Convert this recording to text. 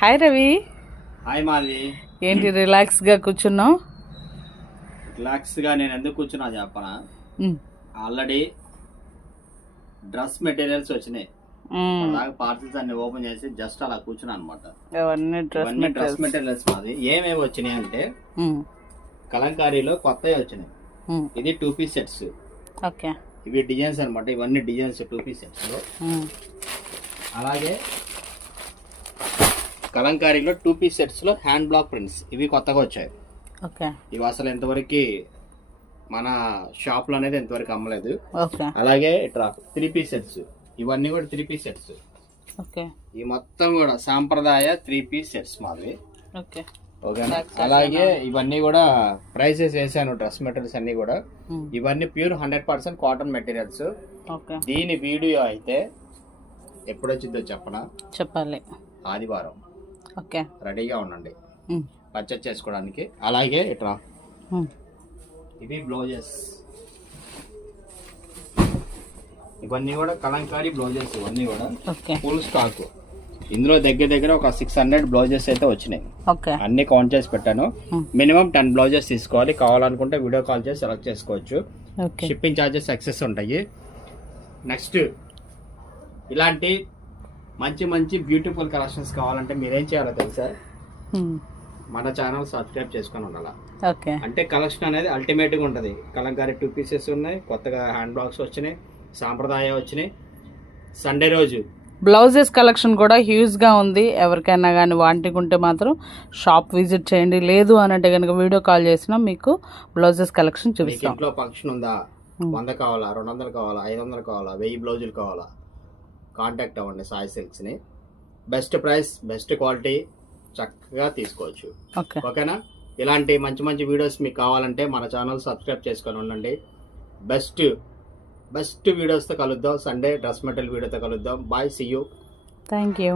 Hi Ravi hi మాది ఏంటి రిలాక్స్గా కూర్చున్నావు? రిలాక్స్గా నేను ఎందుకు కూర్చున్నా చెప్పనా? ఆల్రెడీ డ్రెస్ మెటీరియల్స్ వచ్చినాయి. పార్సల్స్ అన్ని ఓపెన్ చేసి జస్ట్ అలా కూర్చున్నా అనమాట డ్రెస్ మెటీరియల్స్ మాది. ఏమేమి వచ్చినాయి అంటే కలంకారీలో కొత్తవి వచ్చినాయి. ఇది టూ పీస్ సెట్స్ ఓకే. ఇవి డిజైన్స్ అనమాట ఇవన్నీ డిజైన్స్ టూ పీస్ సెట్స్ అలాగే కలంకారీలో టూ పీస్ సెట్స్లో హ్యాండ్ బ్లాక్ ప్రింట్స్ ఇవి కొత్తగా వచ్చాయి. ఓకే. ఇవి అసలు ఎంతవరకు మన షాప్లో అనేది ఎంతవరకు అమ్మలేదు. అలాగే ఇట్లా త్రీ పీస్ సెట్స్ ఇవన్నీ కూడా త్రీ పీస్ సెట్స్ ఓకే. ఈ మొత్తం కూడా సాంప్రదాయ త్రీ పీస్ సెట్స్ మాది ఓకే. ఓకేనా? అలాగే ఇవన్నీ కూడా ప్రైసెస్ వేసాను డ్రెస్ మెటీరియల్స్ అన్ని కూడా. ఇవన్నీ pure hundred percent cotton materials దీని వీడియో అయితే ఎప్పుడు వచ్చిందో చెప్పనా? చెప్పాలి. ఆదివారం. ఓకే. రెడీగా ఉండండి. పర్చేస్ చేసుకోవడానికి. అలాగే ఇట్లా ఇవి బ్లౌజెస్. ఇవన్నీ కూడా కలంకారీ బ్లౌజెస్ ఇవన్నీ కూడా. Full stock. ఇందులో దగ్గర దగ్గర ఒక సిక్స్ హండ్రెడ్ బ్లౌజెస్ అయితే వచ్చినాయి. అన్ని కౌంట్ చేసి పెట్టాను. మినిమం టెన్ బ్లౌజెస్ తీసుకోవాలి. కావాలనుకుంటే వీడియో కాల్ చేసి సెలెక్ట్ చేసుకోవచ్చు. షిప్పింగ్ ఛార్జెస్ ఎక్సెస్ ఉంటాయి. నెక్స్ట్ ఇలాంటి మంచి మంచి బ్యూటిఫుల్ కలెక్షన్స్ కావాలంటే మీరేం చేయాలో తెలుసా? ఉమ్, మన ఛానల్ సబ్స్క్రైబ్ చేసుకొని ఉండాలి. ఓకే అంటే కలెక్షన్ అనేది అల్టిమేట్గా ఉంటుంది. కలంకారీ టూ పీసెస్ ఉన్నాయి కొత్తగా హ్యాండ్ బ్లాగ్స్ వచ్చినాయి సాంప్రదాయ వచ్చినాయి. సండే రోజు. బ్లౌజెస్ కలెక్షన్ కూడా హ్యూజ్గా ఉంది. ఎవరికైనా కానీ వాంటింగ్ ఉంటే మాత్రం షాప్ విజిట్ చేయండి. లేదు అని అంటే కనుక వీడియో కాల్ చేసినా మీకు బ్లౌజెస్ కలెక్షన్ చూపిస్తాం. ఇంట్లో ఫంక్షన్ ఉందా? Hmm. వంద కావాలా? రెండు వందలు కావాలా? ఐదు వందలు కావాలా? వెయ్యి బ్లౌజులు కావాలా? కాంటాక్ట్ అవ్వండి సాయి సిల్క్స్ని. బెస్ట్ ప్రైస్ బెస్ట్ క్వాలిటీ చక్కగా తీసుకోవచ్చు. ఓకే. ఓకేనా? ఇలాంటి మంచి మంచి వీడియోస్ మీకు కావాలంటే మన ఛానల్ సబ్స్క్రైబ్ చేసుకొని ఉండండి. బెస్ట్ బెస్ట్ వీడియోస్తో కలుద్దాం. సండే డ్రెస్ మెటీరియల్ వీడియోతో కలుద్దాం. Bye see you. Thank you